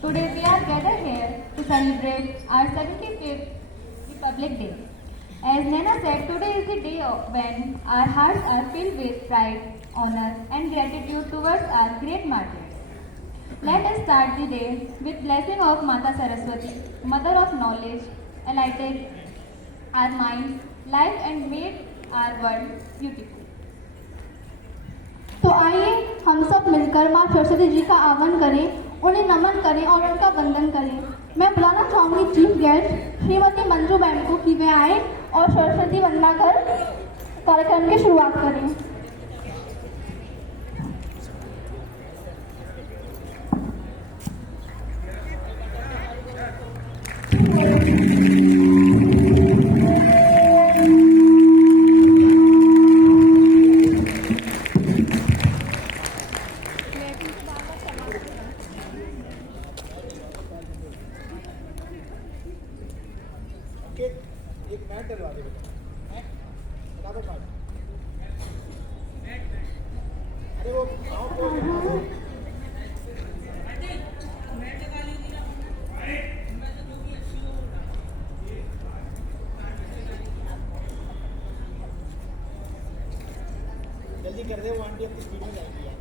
Today we are gathered here to celebrate our 75th Republic Day. As Nana said, today is the day when our hearts are filled with pride, honor and gratitude towards our great martyrs. Let us start the day with blessing of Mata Saraswati, Mother of Knowledge, enlightened our minds, life and made our world beautiful. तो आइए हम सब मिलकर माँ सरस्वती जी का आह्वान करें, उन्हें नमन करें और उनका वंदन करें। मैं बुलाना चाहूँगी chief guest Shrimati Manju ma'am को कि वे आए और सरस्वती वंदना कर कार्यक्रम की शुरुआत करें। एक मैट डलवा दे बेटा, बता दो अरे वो जल्दी कर दे, वो आंटी अपनी स्पीड में जाएगी यार।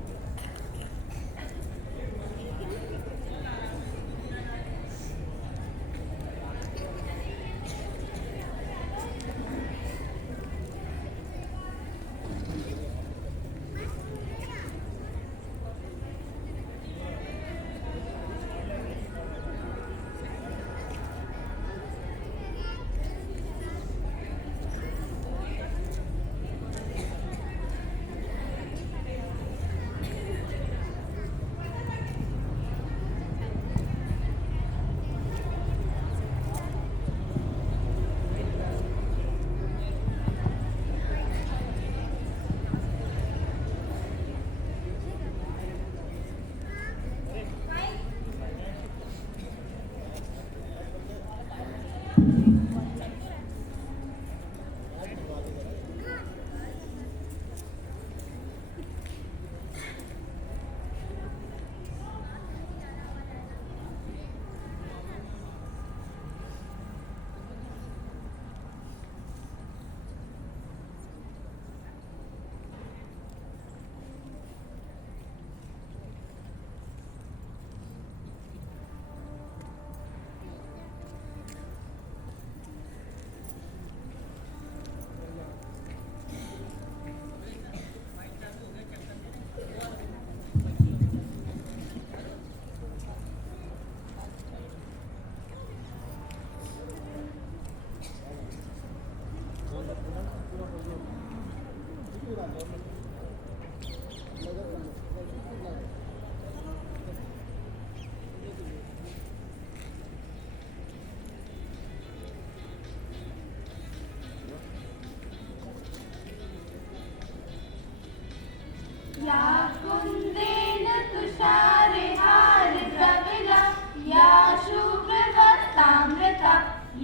या कुंदेन तुषारहार प्रमिला, या शुभ्रवस्त्रामृता,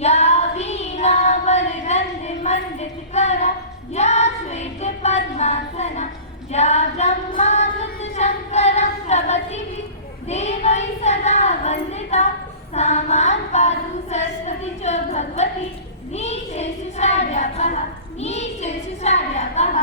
या वीणावरगन्धमण्डितकरा, या श्वेतपद्मासना, या ब्रह्मानन्दशङ्करं प्रभृतिभिः देवैः सदा वन्दिता, सा मां पातु सरस्वती च Bhagwati, नीचेषु शाढ्यापः, नीचेषु शाढ्यापः।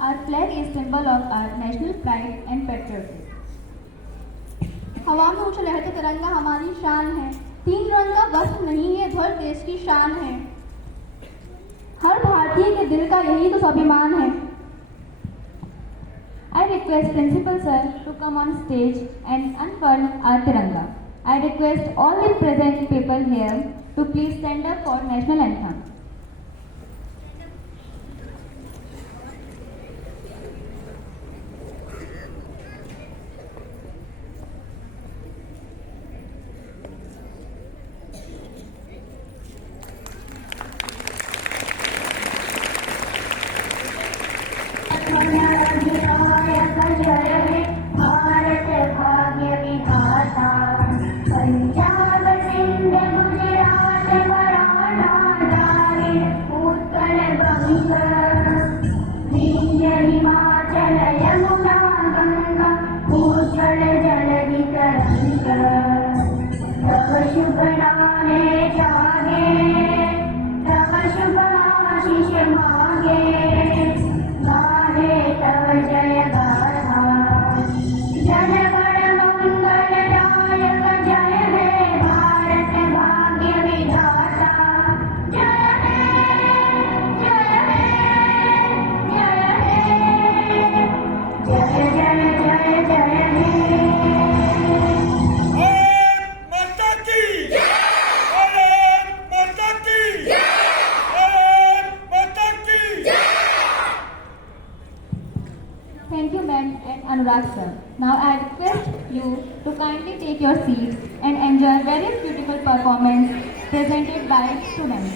Our flag is symbol of our national pride and patriotism. हवा में उछल लहरते तिरंगा हमारी शान है, 3 रंग का वस्त्र नहीं है, ध्वज देश की शान है। हर भारतीय के दिल का यही तो स्वाभिमान है। I request Principal Sir to come on stage and unfurl our Tiranga. I request all the present people here to please stand up for national anthem. Bharat भाग्य विधाता पंजाब सिंध गुजरात मराठा द्राविड़ उत्कल बंग विंध्य हिमाचल यमुना गंगा उत्कल जलधि तरंग तव शुभ नामे जागे तव शुभ आशीष मांगे गाहे तव जय गाथा जन गण मंगलदायक जय हे भारत भाग्य विधाता जय हे जय हे जय हे जय जय जय जय हे माता की भारत माता की भारत माता की Thank you, ma'am and Anurag sir. Now I request you to kindly take your seats and enjoy various beautiful performance presented by students.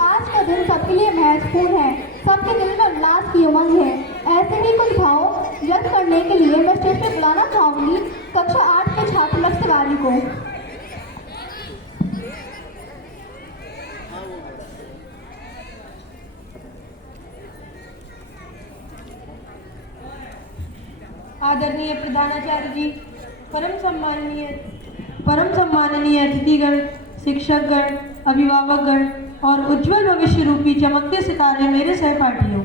आज का दिन सबके लिए महत्वपूर्ण है। सबके दिल में उल्लास की उमंग है। ऐसे ही कुछ भाव व्यक्त करने के लिए मैं स्टेज पर बुलाना चाहूंगी कक्षा 8 के छात्र लक्ष्य तिवारी को। आदरणीय प्रधानाचार्य जी, परम सम्माननीय अतिथिगण, शिक्षकगण, अभिभावकगण और उज्जवल भविष्य रूपी चमकते सितारे मेरे सहपाठियों,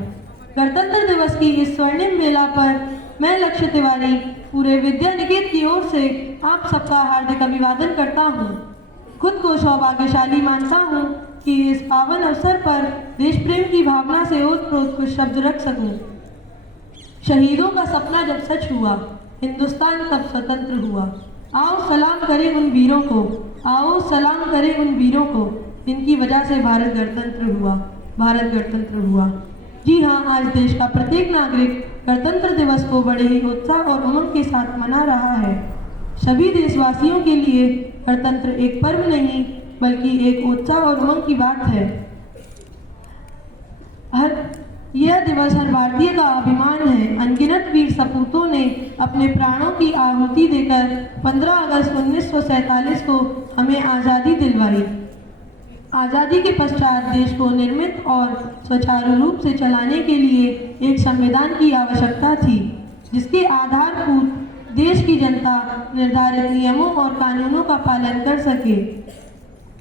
गणतंत्र दिवस की इस स्वर्णिम बेला पर मैं लक्ष्य तिवारी पूरे विद्या निकेतन की ओर से आप सबका हार्दिक अभिवादन करता हूँ। खुद को सौभाग्यशाली मानता हूँ कि इस पावन अवसर पर देश प्रेम की भावना से ओतप्रोत कुछ शब्द रख सकूँ। शहीदों का सपना जब सच हुआ, हिंदुस्तान तब स्वतंत्र हुआ। आओ सलाम करें उन वीरों को, आओ सलाम करें उन वीरों को, जिनकी वजह से भारत गणतंत्र हुआ, भारत गणतंत्र हुआ। जी हाँ, आज देश का प्रत्येक नागरिक गणतंत्र दिवस को बड़े ही उत्साह और उमंग के साथ मना रहा है। सभी देशवासियों के लिए गणतंत्र एक पर्व नहीं बल्कि एक उत्साह और उमंग की बात है। यह दिवस हर भारतीय का अभिमान है। अनगिनत वीर सपूतों ने अपने प्राणों की आहुति देकर 15 अगस्त 1947 को हमें आज़ादी दिलवाई। आज़ादी के पश्चात देश को निर्मित और सुचारू रूप से चलाने के लिए एक संविधान की आवश्यकता थी, जिसके आधारभूत देश की जनता निर्धारित नियमों और कानूनों का पालन कर सके।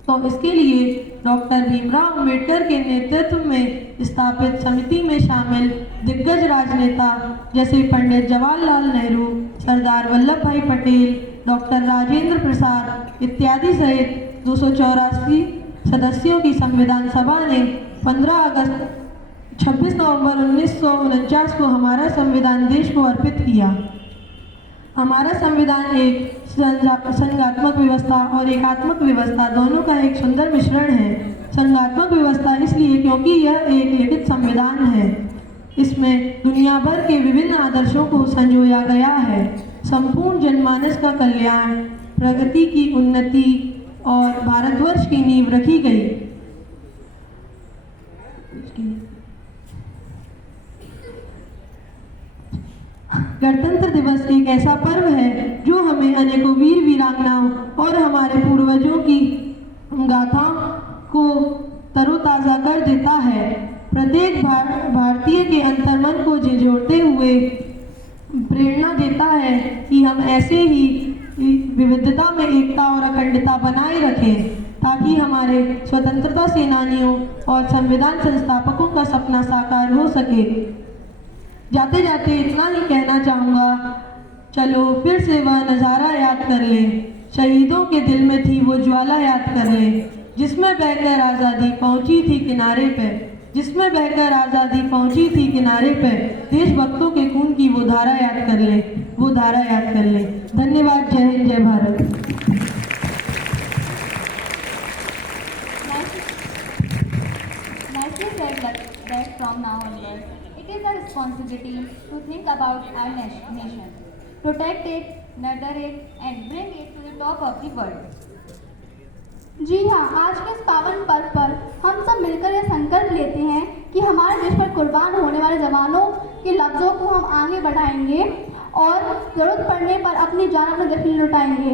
तो इसके लिए डॉक्टर भीमराव अंबेडकर के नेतृत्व में स्थापित समिति में शामिल दिग्गज राजनेता जैसे पंडित जवाहरलाल नेहरू, सरदार वल्लभ भाई पटेल, डॉक्टर राजेंद्र प्रसाद इत्यादि सहित 284 सदस्यों की संविधान सभा ने 26 नवंबर 1949 को हमारा संविधान देश को अर्पित किया। हमारा संविधान एक संघात्मक व्यवस्था और एकात्मक व्यवस्था दोनों का एक सुंदर मिश्रण है। संघात्मक व्यवस्था इसलिए क्योंकि यह एक लिखित संविधान है। इसमें दुनिया भर के विभिन्न आदर्शों को संजोया गया है। संपूर्ण जनमानस का कल्याण, प्रगति की उन्नति और भारतवर्ष की नींव रखी गई। गणतंत्र दिवस एक ऐसा पर्व है जो हमें अनेकों वीर वीरांगनाओं और हमारे पूर्वजों की गाथाओं को तरोताज़ा कर देता है। प्रत्येक भारतीय के अंतर्मन को झिझोड़ते हुए प्रेरणा देता है कि हम ऐसे ही विविधता में एकता और अखंडता बनाए रखें, ताकि हमारे स्वतंत्रता सेनानियों और संविधान संस्थापकों का सपना साकार हो सके। जाते जाते इतना ही कहना चाहूँगा, चलो फिर से वह नज़ारा याद कर लें, शहीदों के दिल में थी वो ज्वाला याद कर लें, जिसमें बहकर आज़ादी पहुँची थी किनारे पे, जिसमें बहकर आज़ादी पहुँची थी किनारे पे। देशभक्तों के खून की वो धारा याद कर लें, वो धारा याद कर लें। धन्यवाद। जय हिंद, जय Bharat. responsibility to think about our nation, protect it, nurture it, and bring it to the top of the world. जी हाँ, आज के इस पावन पर्व पर हम सब मिलकर यह संकल्प लेते हैं कि हमारे देश पर कुर्बान होने वाले जवानों के लफ्ज़ों को हम आगे बढ़ाएंगे और ज़रूरत पड़ने पर अपनी जान अपने देश के लिए लुटाएंगे।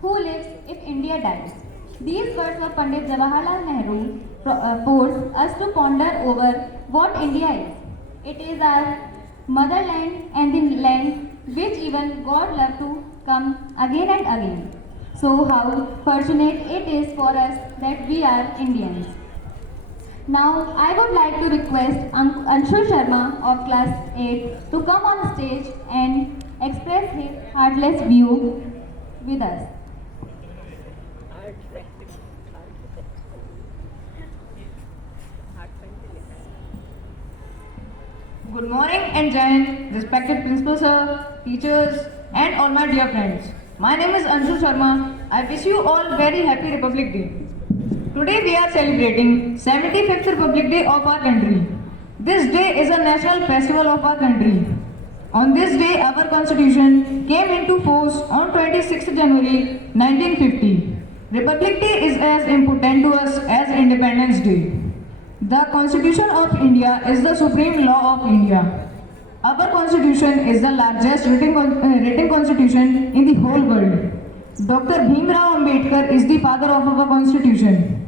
Who lives if India dies? These words of Pandit Jawaharlal Nehru force us to ponder over what India is. It is our motherland and the land which even God loved to come again and again. So how fortunate it is for us that we are Indians. Now I would like to request Anshul Sharma of class 8 to come on stage and express his heartless view with us. Good morning and Jai Hind, respected principal sir, teachers and all my dear friends. My name is Anshul Sharma. I wish you all very happy Republic Day. Today we are celebrating 75th Republic Day of our country. This day is a national festival of our country. On this day our constitution came into force on 26th January 1950. Republic Day is as important to us as Independence Day. The Constitution of India is the supreme law of India. Our constitution is the largest written constitution in the whole world. Dr. Bhimrao Ambedkar is the father of our constitution.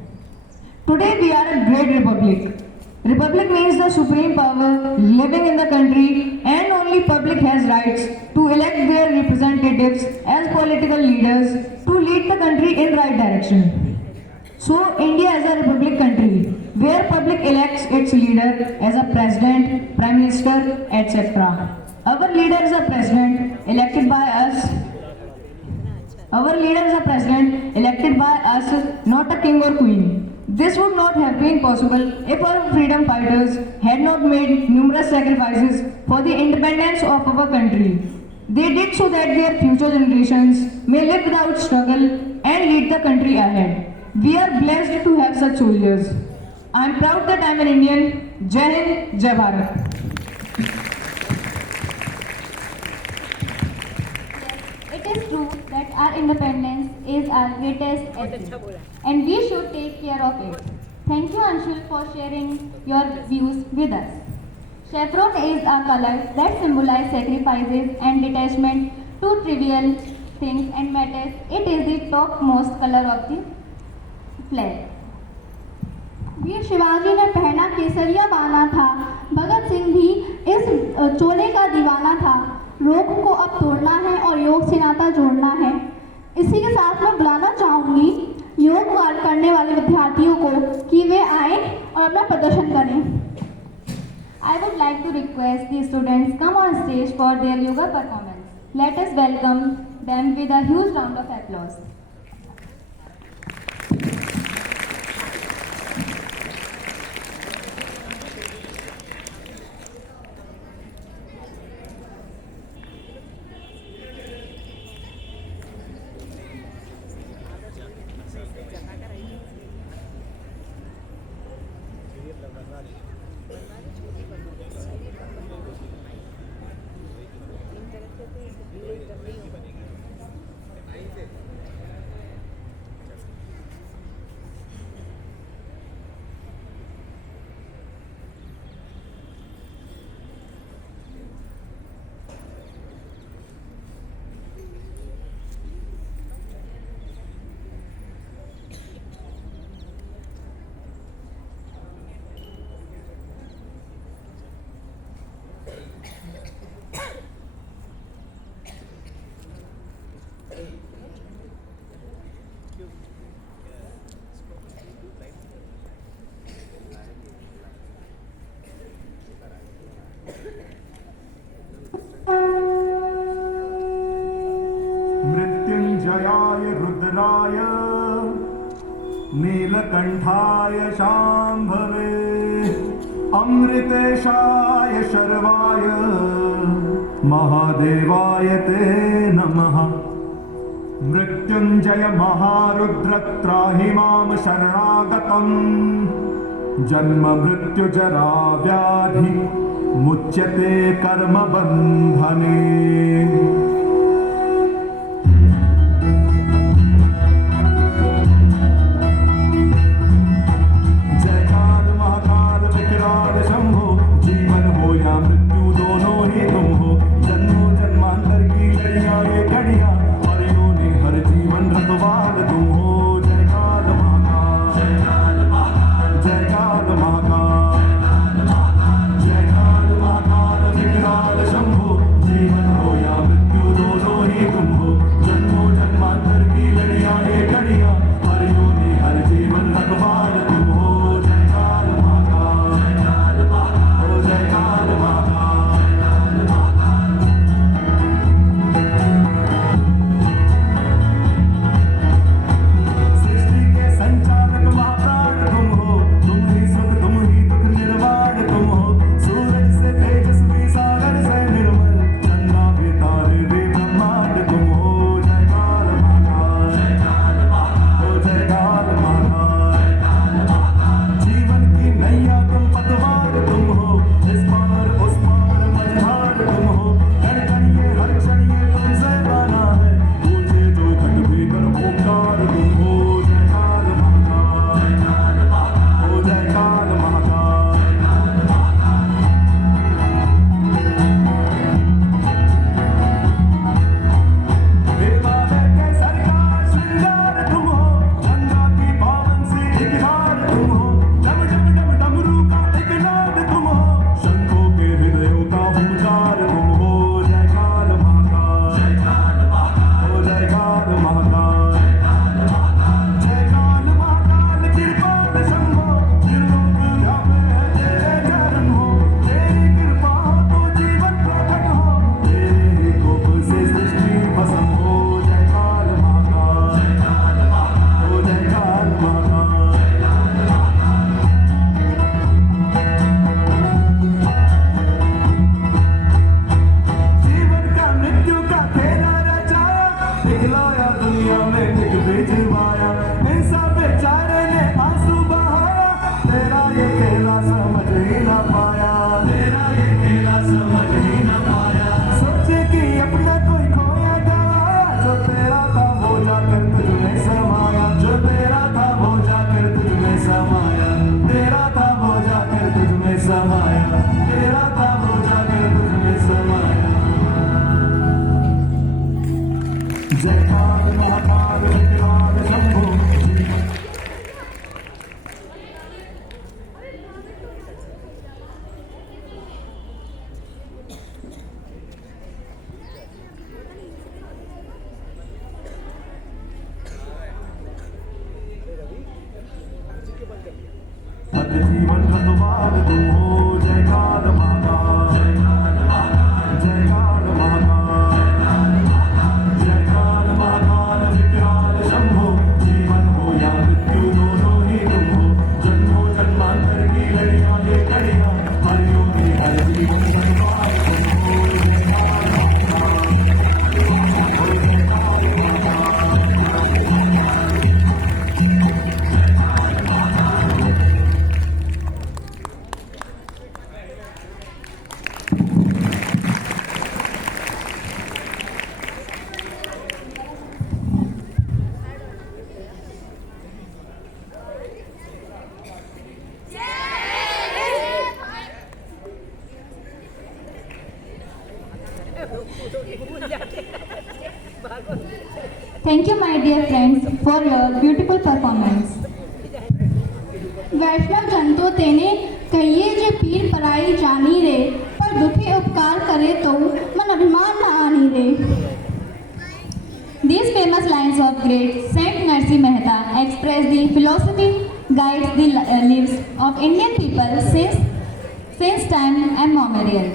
Today we are a great republic. Republic means the supreme power living in the country, and only public has rights to elect their representatives as political leaders to lead the country in right direction. So India is a republic country where public elects its leader as a president, prime minister, etc. Our leader is a president elected by us. Our leader is a president elected by us, not a king or queen. This would not have been possible if our freedom fighters had not made numerous sacrifices for the independence of our country. They did so that their future generations may live without struggle and lead the country ahead. We are blessed to have such soldiers. I am proud that I am an Indian. Jai Hind, Jai Bharat. It is true that our independence is our greatest asset and we should take care of it. Thank you Anshul for sharing your views with us. Chevron is a color that symbolizes sacrifices and detachment to trivial things and matters. It is the topmost color of the flag. वीर शिवाजी ने पहना केसरिया बाना था, भगत सिंह भी इस चोले का दीवाना था। रोग को अब तोड़ना है और योग से नाता जोड़ना है। इसी के साथ मैं बुलाना चाहूँगी योग करने वाले विद्यार्थियों को कि वे आए और अपना प्रदर्शन करें। I would like to request the students come on stage for their yoga performance. Let us welcome them with a huge round of applause. मृत्युंजयाय रुद्राय नीलकंठाय शांभवे अमृतेशाय शर्वाय महादेवाय ते नमः। मृत्युंजय महारुद्र त्राहि मां शरणागतम् जन्म मृत्यु जरा व्याधि मुच्यते कर्म बंधने। जय काल महाकाल विकराल शंभो, जीवन हो या मृत्यु दोनों ही तुम हो। जन्मों जन्मांतर की लड़ियां ये घड़ियां, परियों ने हर जीवन रखवाल तुम हो। जय काल महाकाल, जय काल महाकाल, जय काल महाकाल, जय काल महाकाल विकराल शंभो, जीवन हो या मृत्यु दोनों ही तुम हो। जन्मों जन्मांतर की लड़ियां ये घड़ियां, परियों ने हर जीवन रखवाल तुम हो। जय काल महाकाल, जय काल महाकाल, जय काल महाकाल, जय काल महाकाल। सृष्टि के संचालक महाप्राण तुम हो, तुम ही सुख तुम ही दुख निर्वाण तुम हो। सूरज से तेजस्वी सागर से निर्मल, चंदा वे तारे वे ब्रह्मांड तुम हो। जय काल महाकाल, जय काल महाकाल, जय काल महाकाल, जय काल महाकाल। जीवन की नैया तुम पतवार तुम हो, इस पार उस पार मझधार तुम हो। कण कण ये हर क्षण ये तुमसे बना है, ऊंचे जो घट भीतर ओंकार तुम हो। जय काल महाकाल, जय काल महाकाल, जय काल महाकाल, जय काल महाकाल। देवालय के सरकार श्रृंगार तुम हो, गंगा की पावन से एक धार तुम हो। डम डम डम डमरू का एक नाद तुम हो, शंखों के हृदयों का हुंकार तुम हो। जय काल महाकाल, जय काल महाकाल, जय काल महाकाल, जय काल महाकाल, जय काल महाकाल कृपाल शंभो, त्रिलोक व्यापे है तेरे चरण हो। तेरी कृपा हो तो जीवन प्रकट हो, तेरे ही कोप से सृष्टि भस्म हो। जय काल महाकाल, जय काल महाकाल, जय काल महाकाल, जय काल महाकाल। जीवन का मृत्यु का खेला रचाया, दिखलाया दुनिया में दिख भिजवाया। इंसान बेचारे ने आंसू बहाया, तेरा ये खेला समझ ही ना पाया, तेरा ये खेला समझ ही ना पाया। सोचे कि अपना कोई खोया गवाया, जो तेरा था वो जाकर तुझ में समाया। जो तेरा था वो जाकर तुझ में समाया, तेरा था वो जाकर तुझ में समाया, तेरा था वो जाकर तुझ में समाया। जय काल महाकाल विकराल शंभो। पद जीवन रखवाल तुम हो। जय काल महाकाल, जय काल महाकाल, जय काल महाकाल, जय काल महाकाल विकराल शंभो, जीवन हो या मृत्यु दोनों ही तुम हो। जन्मों जन्मांतर की लड़ियां ये घड़ियां, परियों ने हर जीवन रखवाल तुम हो। जय काल Thank you, my dear friends, for your beautiful performance. वैष्णव जंतो तेने कहिए जे पीर पराई जानी रे, पर दुखे उपकार करे तो मन अभिमान न आनी रे। These famous lines of great Saint Narsi Mehta express the philosophy guides the lives of Indian people since time immemorial.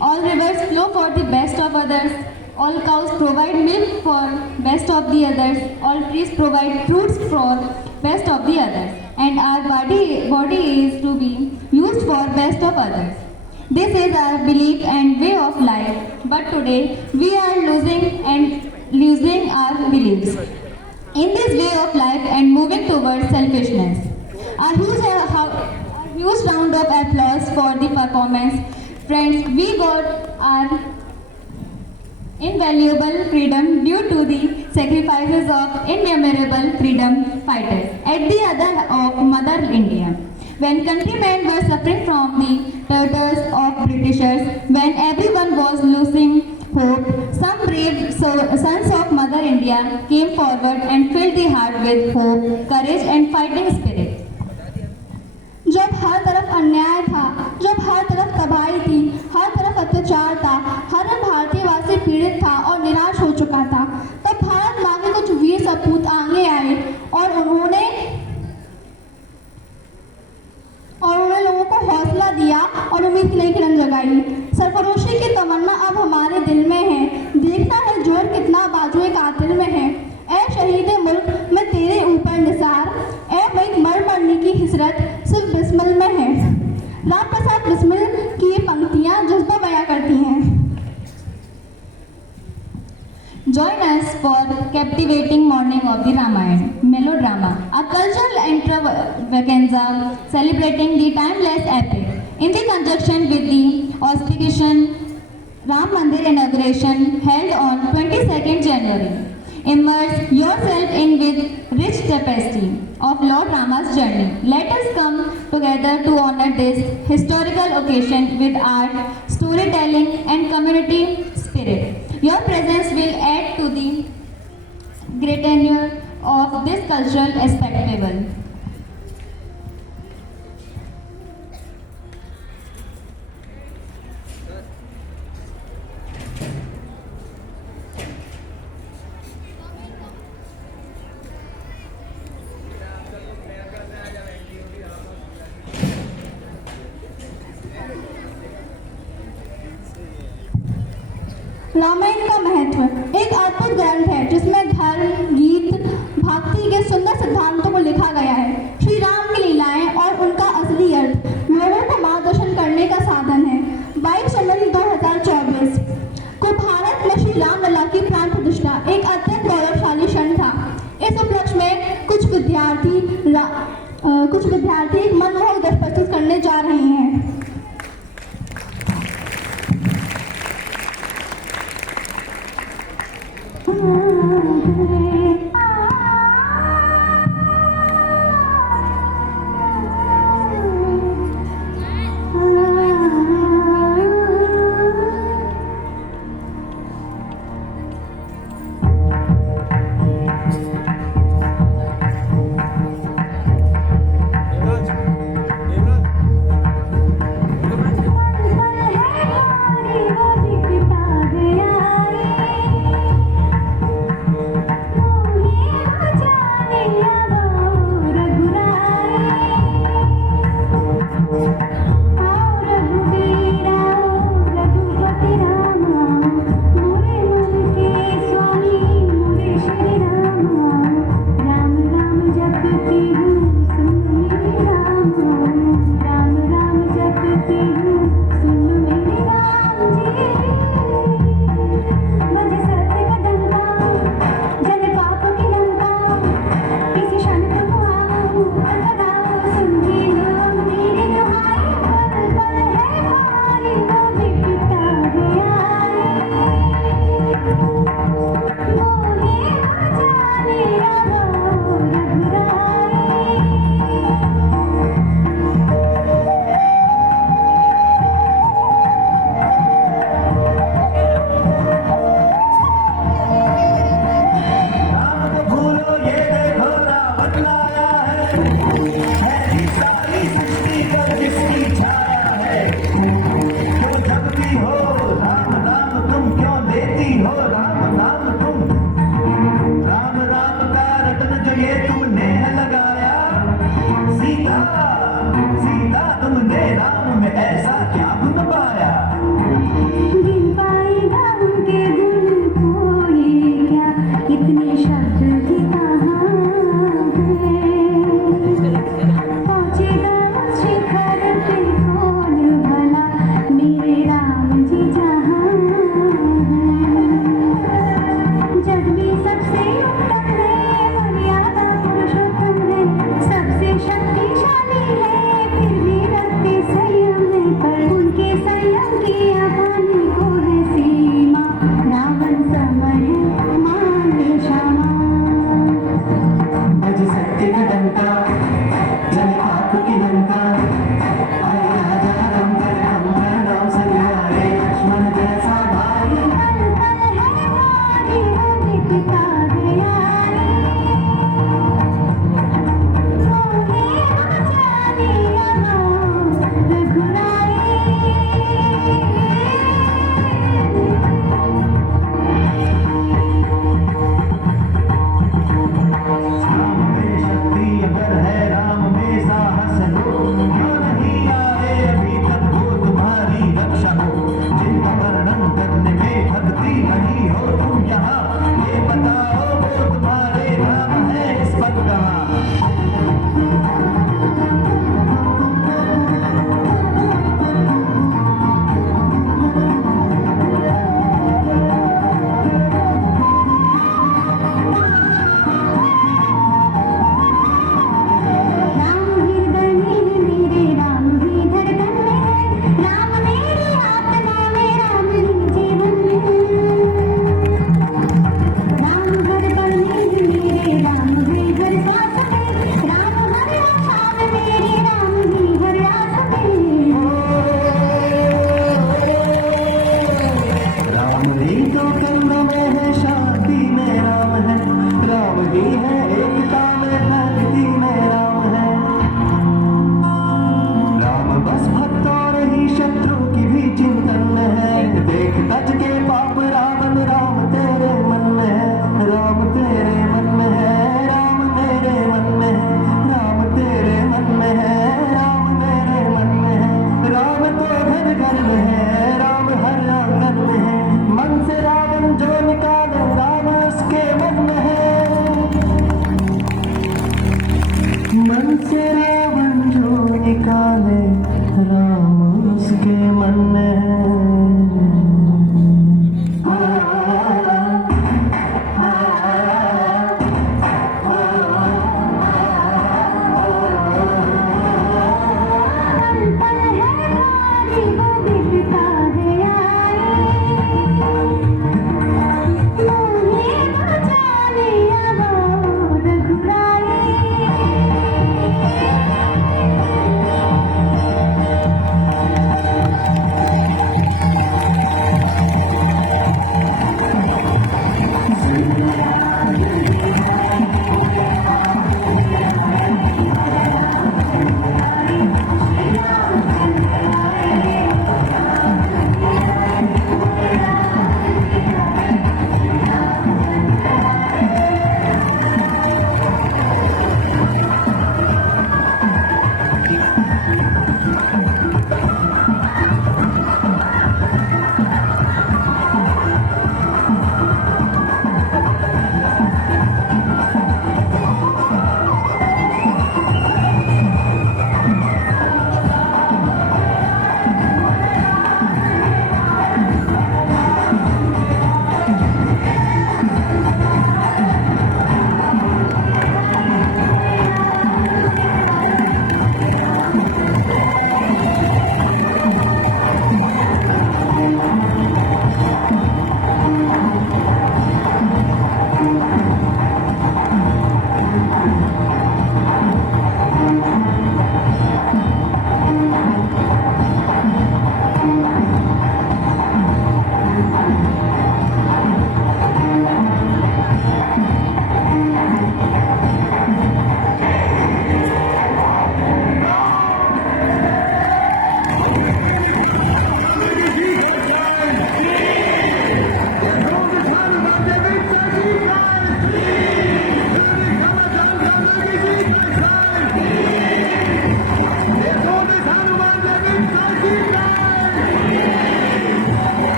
All rivers flow for the best of others. All cows provide milk for best of the others. All trees provide fruits for best of the others. And our body is to be used for best of others. This is our belief and way of life. But today we are losing our beliefs in this way of life and moving towards selfishness. Our Huge round of applause for the performance. Friends, we got our invaluable freedom due to the sacrifices of innumerable freedom fighters at the other of Mother India. When countrymen were suffering from the terrors of Britishers, when everyone was losing hope, some brave sons of Mother India came forward and filled the heart with hope, courage and fighting spirit. जब हर तरफ अन्याय था, जब हर तरफ तबाही थी, हर तरफ अत्याचार था, हर भारतीयवासी पीड़ित था और निराश हो चुका था, तब भारत माँ के कुछ वीर सपूत आगे आए और उन्होंने लोगों को हौसला दिया और उम्मीद की नई किरण जगाई। सरफरोशी की तमन्ना अब हमारे दिल में है, देखना है जोर कितना बाजुए कातिल में है। ऐ शहीद मुल्क मैं तेरे ऊपर निसार, ऐ भाई मर मरने की हिसरत सिर्फ बिस्मिल में है। राम प्रसाद बिस्मिल की ये पंक्तियाँ जज्बा बयां करती हैं। Join us for captivating morning of the Ramayana melodrama, a cultural extravaganza celebrating the timeless epic. In the conjunction with the auspicious Ram Mandir inauguration held on 22nd January, immerse yourself in with rich tapestry of Lord Rama's journey. Let us come together to honor this historical occasion with art, storytelling, and community spirit. Your presence will add to the grandeur of this cultural spectacle. Ramayan का महत्व एक अद्भुत ग्रंथ है जिसमें धर्म, गीत, भक्ति के सुंदर सिद्धांतों को लिखा गया है। श्री राम की लीलाएं और उनका असली अर्थ लोगों को मार्गदर्शन करने का साधन है। 22 जनवरी 2024 को भारत में श्री राम लला की प्राण प्रतिष्ठा एक अत्यंत गौरवशाली क्षण था। इस उपलक्ष्य में कुछ विद्यार्थी एक मनमोहक दृश्य प्रस्तुत करने जा रहे हैं।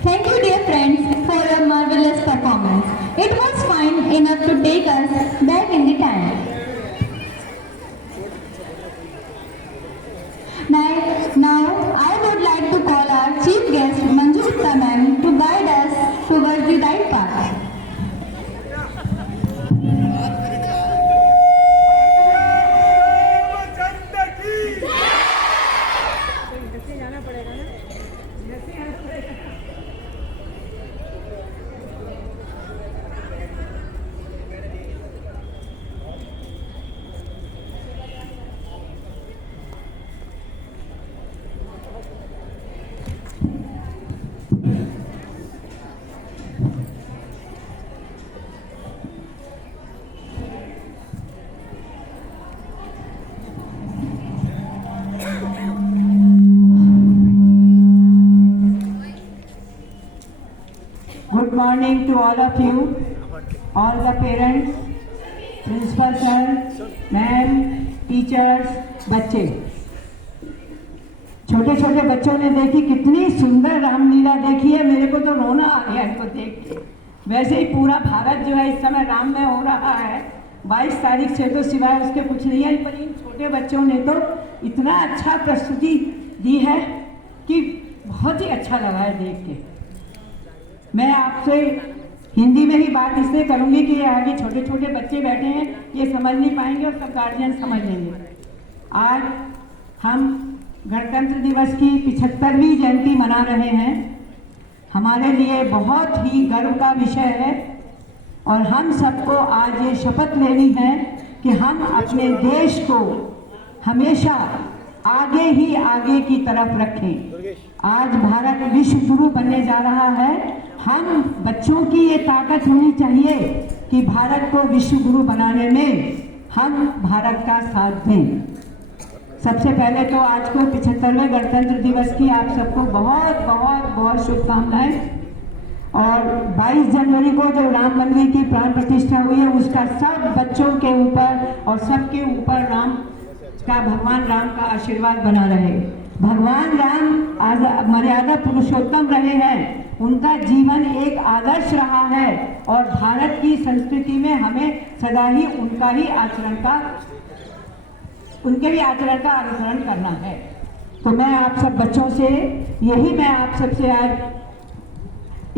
Thank you, dear friends, for your marvelous performance. It was fine enough to take us back in the time. Now, I would like to call our chief guest, Manju Gupta ma'am, to guide us towards the right path. Good morning to all of you, all the parents, principal sir, ma'am, teachers, बच्चे। छोटे छोटे बच्चों ने देखी कितनी सुंदर रामलीला देखी है, मेरे को तो रोना आ गया इनको देख के। वैसे ही पूरा भारत जो है इस समय राम में हो रहा है। 22 तारीख से तो सिवाय उसके कुछ नहीं है, पर इन छोटे बच्चों ने तो इतना अच्छा प्रस्तुति दी है कि बहुत ही अच्छा लगा है देख के। मैं आपसे हिंदी में ही बात इसलिए करूंगी कि आगे छोटे छोटे बच्चे बैठे हैं, ये समझ नहीं पाएंगे और सब गार्जियन समझ लेंगे। आज हम गणतंत्र दिवस की 75वीं जयंती मना रहे हैं। हमारे लिए बहुत ही गर्व का विषय है और हम सबको आज ये शपथ लेनी है कि हम अपने देश को हमेशा आगे ही आगे की तरफ रखें। आज भारत विश्व गुरु बनने जा रहा है। हम बच्चों की ये ताकत होनी चाहिए कि भारत को विश्व गुरु बनाने में हम भारत का साथ दें। सबसे पहले तो आज को 75वें गणतंत्र दिवस की आप सबको बहुत बहुत बहुत शुभकामनाएं। और 22 जनवरी को जो राम मंदिर की प्राण प्रतिष्ठा हुई है, उसका सब बच्चों के ऊपर और सबके ऊपर राम का, भगवान राम का आशीर्वाद बना रहे। भगवान राम मर्यादा पुरुषोत्तम रहे हैं, उनका जीवन एक आदर्श रहा है और भारत की संस्कृति में हमें सदा ही उनके ही आचरण का अनुसरण करना है। तो मैं आप सब बच्चों से यही मैं आप सबसे आज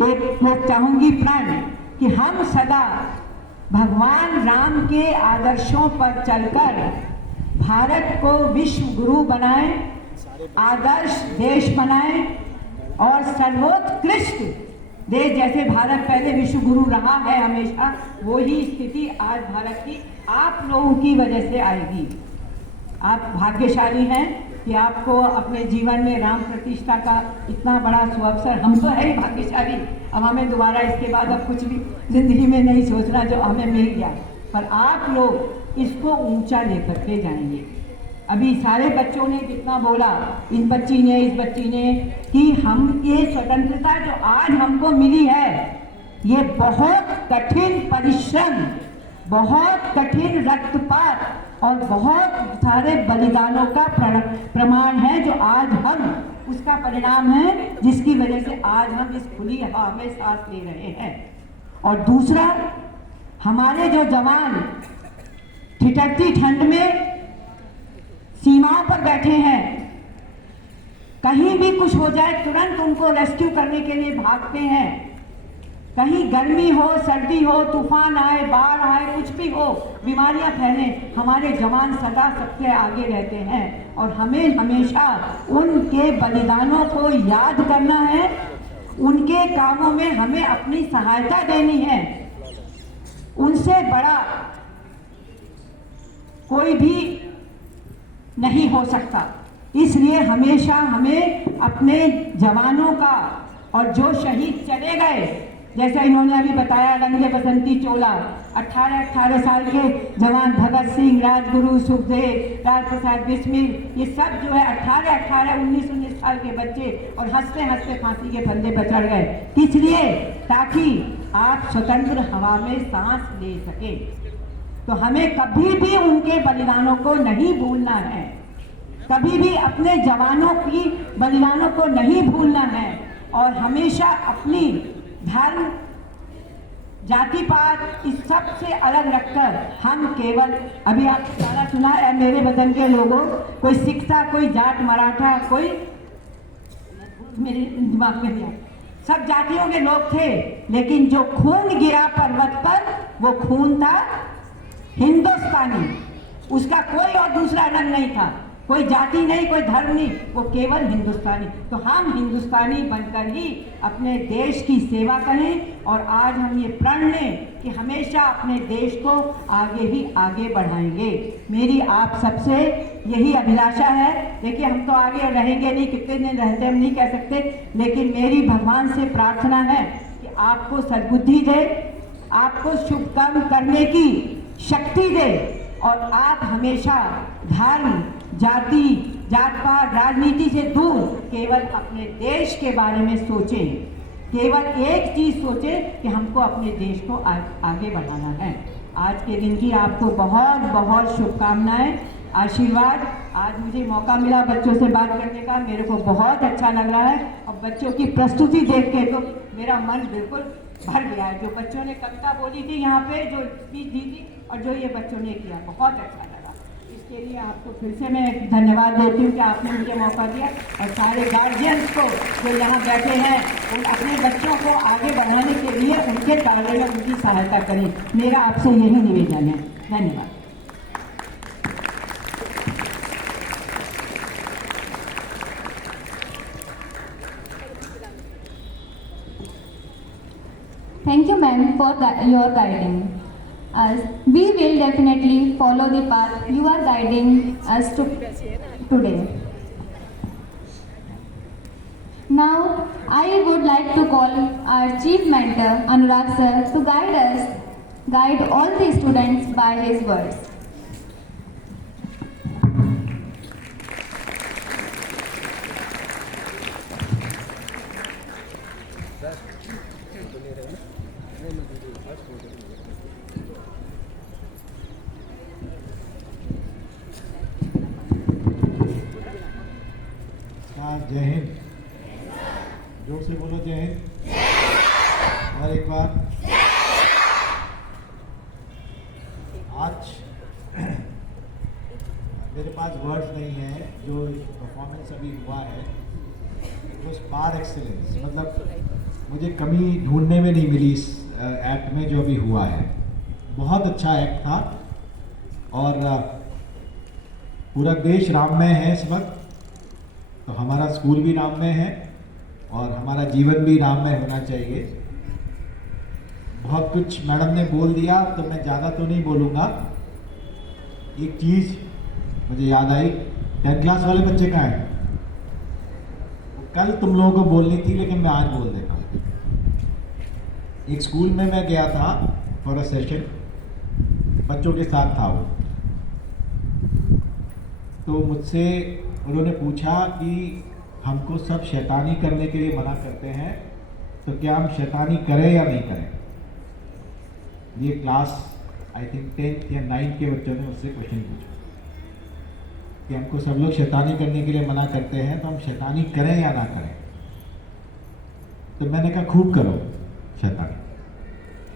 एक चाहूंगी प्रण कि हम सदा भगवान राम के आदर्शों पर चलकर भारत को विश्व गुरु बनाएं, आदर्श देश बनाएं और सर्वोत्कृष्ट देश जैसे भारत पहले विश्व गुरु रहा है हमेशा, वही स्थिति आज भारत की आप लोगों की वजह से आएगी। आप भाग्यशाली हैं कि आपको अपने जीवन में राम प्रतिष्ठा का इतना बड़ा सुअवसर, हम तो है ही भाग्यशाली, अब हमें दोबारा इसके बाद अब कुछ भी जिंदगी में नहीं सोचना जो हमें मिल गया, पर आप लोग इसको ऊंचा लेकर के जाएंगे। अभी सारे बच्चों ने जितना बोला, इस बच्ची ने, इस बच्ची ने, कि हम ये स्वतंत्रता जो आज हमको मिली है, ये बहुत कठिन परिश्रम, बहुत कठिन रक्तपात और बहुत सारे बलिदानों का प्रमाण है जो आज हम उसका परिणाम है, जिसकी वजह से आज हम इस खुली हवा में सांस ले रहे हैं। और दूसरा, हमारे जो जवान ठिठुरती ठंड में सीमाओं पर बैठे हैं, कहीं भी कुछ हो जाए तुरंत उनको रेस्क्यू करने के लिए भागते हैं। कहीं गर्मी हो, सर्दी हो, तूफान आए, बाढ़ आए, कुछ भी हो, बीमारियां फैले, हमारे जवान सदा सबसे आगे रहते हैं। और हमें हमेशा उनके बलिदानों को याद करना है, उनके कामों में हमें अपनी सहायता देनी है। उनसे बड़ा कोई भी नहीं हो सकता। इसलिए हमेशा हमें अपने जवानों का, और जो शहीद चले गए, जैसा इन्होंने अभी बताया, रंगे बसंती चोला, 18-18 साल के जवान भगत सिंह, राजगुरु, सुखदेव, राज प्रसाद बिस्मिल, ये सब जो है 18-18, 19-19 साल के बच्चे, और हंसते हंसते फांसी के फंदे पर चढ़ गए। किस लिए? ताकि आप स्वतंत्र हवा में सांस ले सके। तो हमें कभी भी उनके बलिदानों को नहीं भूलना है, कभी भी अपने जवानों की बलिदानों को नहीं भूलना है, और हमेशा अपनी धर्म, जाति पात इस सब से अलग रखकर हम केवल, अभी आप सारा सुना है मेरे वतन के लोगों, कोई सिख था, कोई जाट मराठा, कोई मेरे दिमाग में नहीं, सब जातियों के लोग थे, लेकिन जो खून गिरा पर्वत पर वो खून था हिंदुस्तानी, उसका कोई और दूसरा रंग नहीं था, कोई जाति नहीं, कोई धर्म नहीं, वो केवल हिंदुस्तानी। तो हम हिंदुस्तानी बनकर ही अपने देश की सेवा करें, और आज हम ये प्रण लें कि हमेशा अपने देश को आगे ही आगे बढ़ाएंगे। मेरी आप सबसे यही अभिलाषा है। देखिए, हम तो आगे रहेंगे नहीं, कितने दिन रहते हम नहीं कह सकते, लेकिन मेरी भगवान से प्रार्थना है कि आपको सद्बुद्धि दे, आपको शुभ कर्म करने की शक्ति दे, और आप हमेशा धर्म, जाति, जात पात, राजनीति से दूर केवल अपने देश के बारे में सोचें। केवल एक चीज सोचें कि हमको अपने देश को आगे बढ़ाना है। आज के दिन की आपको बहुत बहुत शुभकामनाएं, आशीर्वाद। आज मुझे मौका मिला बच्चों से बात करने का, मेरे को बहुत अच्छा लग रहा है, और बच्चों की प्रस्तुति देख के तो मेरा मन बिल्कुल भर गया है। जो बच्चों ने कविता बोली थी यहाँ पे, जो स्पीच दी थी, और जो ये बच्चों ने किया, बहुत अच्छा लगा। इसके लिए आपको फिर से मैं धन्यवाद देती हूँ कि आपने मुझे मौका दिया, और सारे गार्जियंस को जो यहाँ बैठे हैं, उन अपने बच्चों को आगे बढ़ाने के लिए उनके कार्य में उनकी सहायता करें। मेरा आपसे यही निवेदन है। धन्यवाद। Thank you, ma'am, for your guiding us. We will definitely follow the path you are guiding us to today. Now, I would like to call our chief mentor, Anurag sir, to guide all the students by his words. जय हिंद। जोर से बोलो जय हिंद। और एक बार आज मेरे पास words नहीं है, जो परफॉर्मेंस अभी हुआ है इट वॉज पार एक्सीलेंस। मतलब मुझे कमी ढूंढने में नहीं मिली इस एक्ट में जो अभी हुआ है। बहुत अच्छा एक्ट था, और पूरा देश राममय है इस वक्त, तो हमारा स्कूल भी राममय है और हमारा जीवन भी राममय होना चाहिए। बहुत कुछ मैडम ने बोल दिया, तो मैं ज़्यादा तो नहीं बोलूँगा। एक चीज़ मुझे याद आई, 10th क्लास वाले बच्चे कहाँ हैं? कल तुम लोगों को बोलनी थी, लेकिन मैं आज बोल देता हूँ। एक स्कूल में मैं गया था फॉर अ सेशन, बच्चों के साथ था वो। तो मुझसे उन्होंने पूछा कि हमको सब शैतानी करने के लिए मना करते हैं, तो क्या हम शैतानी करें या नहीं करें? ये क्लास आई थिंक 10th या 9th के बच्चों ने मुझसे क्वेश्चन पूछा कि हमको सब लोग शैतानी करने के लिए मना करते हैं, तो हम शैतानी करें या ना करें? तो मैंने कहा खूब करो शैतानी।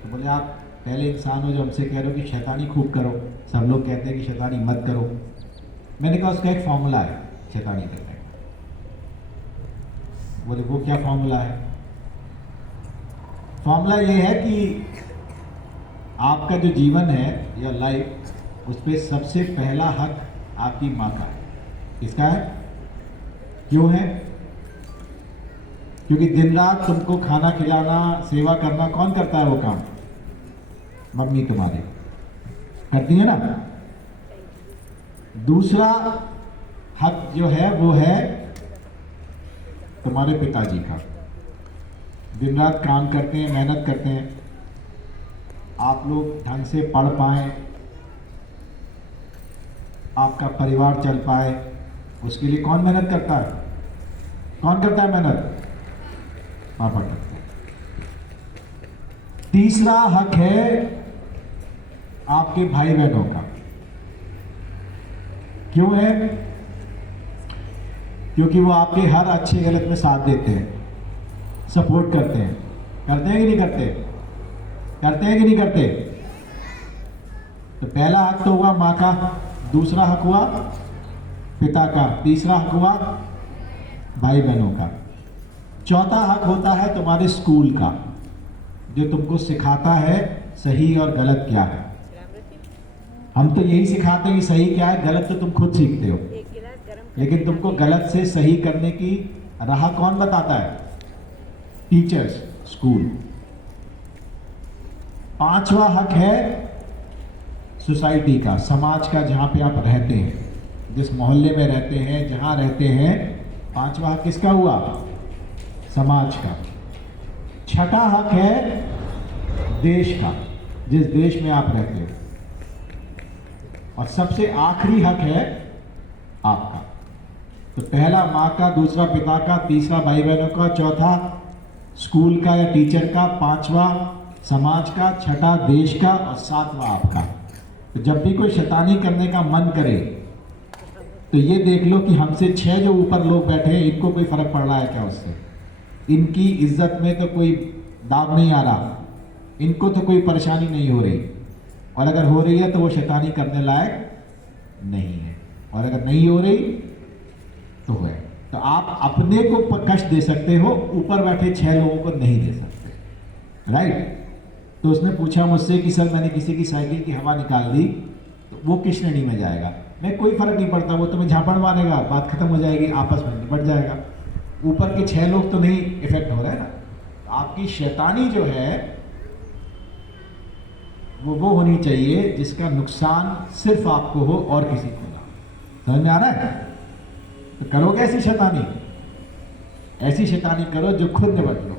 तो बोले आप पहले इंसान हो जो हमसे कह रहे हो कि शैतानी खूब करो, सब लोग कहते हैं कि शैतानी मत करो। मैंने कहा उसका एक फॉर्मूला है शैतानी करने का। बोले वो क्या फॉर्मूला है? फॉर्मूला ये है कि आपका जो जीवन है या लाइफ, उस पर सबसे पहला हक आपकी माँ का है। किसका है? क्यों है? क्योंकि दिन रात तुमको खाना खिलाना, सेवा करना कौन करता है? वो काम मम्मी तुम्हारी करती है ना। दूसरा हक जो है वो है तुम्हारे पिताजी का। दिन रात काम करते हैं, मेहनत करते हैं, आप लोग ढंग से पढ़ पाएं, आपका परिवार चल पाए, उसके लिए कौन मेहनत करता है? कौन करता है मेहनत? पापा करते हैं। तीसरा हक है आपके भाई बहनों का। क्यों है? क्योंकि वो आपके हर अच्छे गलत में साथ देते हैं, सपोर्ट करते हैं। करते हैं कि नहीं करते? करते हैं कि नहीं करते? तो पहला हक तो हुआ माँ का, दूसरा हक हुआ पिता का, तीसरा हक हुआ भाई बहनों का। चौथा हक होता है तुम्हारे स्कूल का, जो तुमको सिखाता है सही और गलत क्या है। हम तो यही सिखाते हैं कि सही क्या है, गलत तो तुम खुद सीखते हो, लेकिन तुमको गलत से सही करने की राह कौन बताता है? Teachers, school. पांचवा हक है सोसाइटी का, समाज का, जहां पे आप रहते हैं, जिस मोहल्ले में रहते हैं, जहां रहते हैं। पांचवा हक किसका हुआ? समाज का। छठा हक है देश का, जिस देश में आप रहते हो। और सबसे आखिरी हक है आपका। तो पहला माँ का, दूसरा पिता का, तीसरा भाई बहनों का, चौथा स्कूल का या टीचर का, पांचवा समाज का, छठा देश का और सातवां आपका। तो जब भी कोई शैतानी करने का मन करे तो ये देख लो कि हमसे 6 जो ऊपर लोग बैठे हैं, इनको कोई फर्क पड़ रहा है क्या उससे? इनकी इज्जत में तो कोई दाग नहीं आ रहा, इनको तो कोई परेशानी नहीं हो रही, और अगर हो रही है तो वो शैतानी करने लायक नहीं है, और अगर नहीं हो रही तो है। तो आप अपने को कष्ट दे सकते हो, ऊपर बैठे 6 लोगों को नहीं दे सकते, राइट? तो उसने पूछा मुझसे कि सर मैंने किसी की साइकिल की हवा निकाल दी, तो वो किस श्रेणी में जाएगा? मैं कोई फर्क नहीं पड़ता, वो तुम्हें झापड़ मारेगा, बात खत्म हो जाएगी, आपस में निपट जाएगा। ऊपर के 6 लोग तो नहीं इफेक्ट हो रहा है ना। तो आपकी शैतानी जो है वो होनी चाहिए जिसका नुकसान सिर्फ आपको हो और किसी को ना। समझ में आ रहा है? तो करोगे ऐसी शैतानी? ऐसी शैतानी करो जो खुद निपट लो,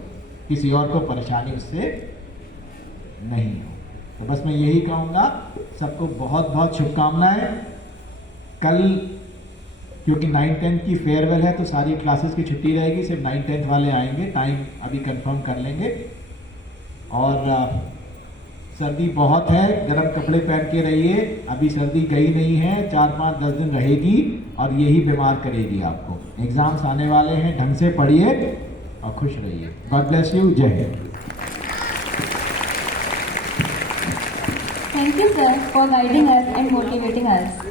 किसी और को परेशानी उससे नहीं हो। तो बस मैं यही कहूँगा, सबको बहुत बहुत शुभकामनाएं। कल क्योंकि 9-10 की फेयरवेल है तो सारी क्लासेस की छुट्टी रहेगी, सिर्फ 9-10 वाले आएंगे, टाइम अभी कंफर्म कर लेंगे। और सर्दी बहुत है, गर्म कपड़े पहन के रहिए, अभी सर्दी गई नहीं है, 4-5-10 दिन रहेगी और यही बीमार करेगी आपको। एग्जाम्स आने वाले हैं, ढंग से पढ़िए और खुश रहिए। God bless you. जय Hind. Thank you, sir, for guiding us and motivating us.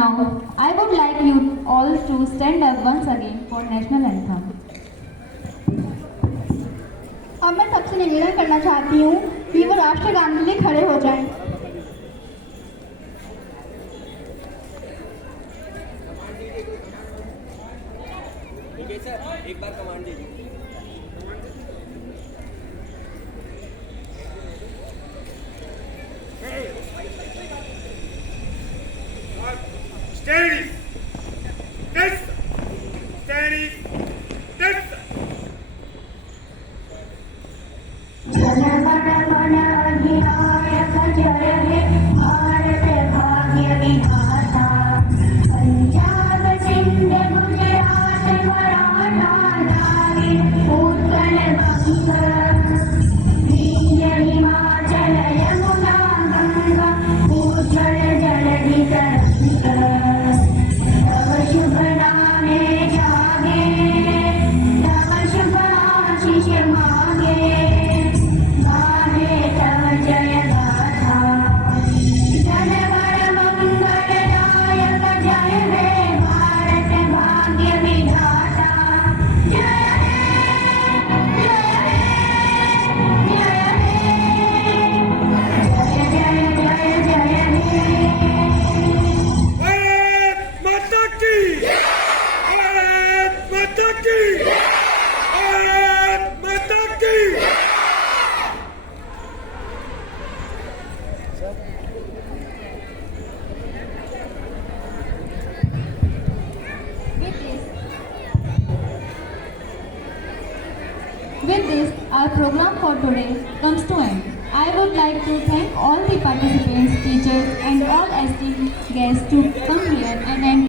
Now, I would like you all to stand up once again for national anthem. अब मैं सबसे निवेदन करना चाहती हूँ कि वो राष्ट्रगान के लिए खड़े हो जाएं। एक बार कमांड दीजिए। Steady. Next. Steady. Next. With this, our program for today comes to end. I would like to thank all the participants, teachers and all esteemed guests to come here and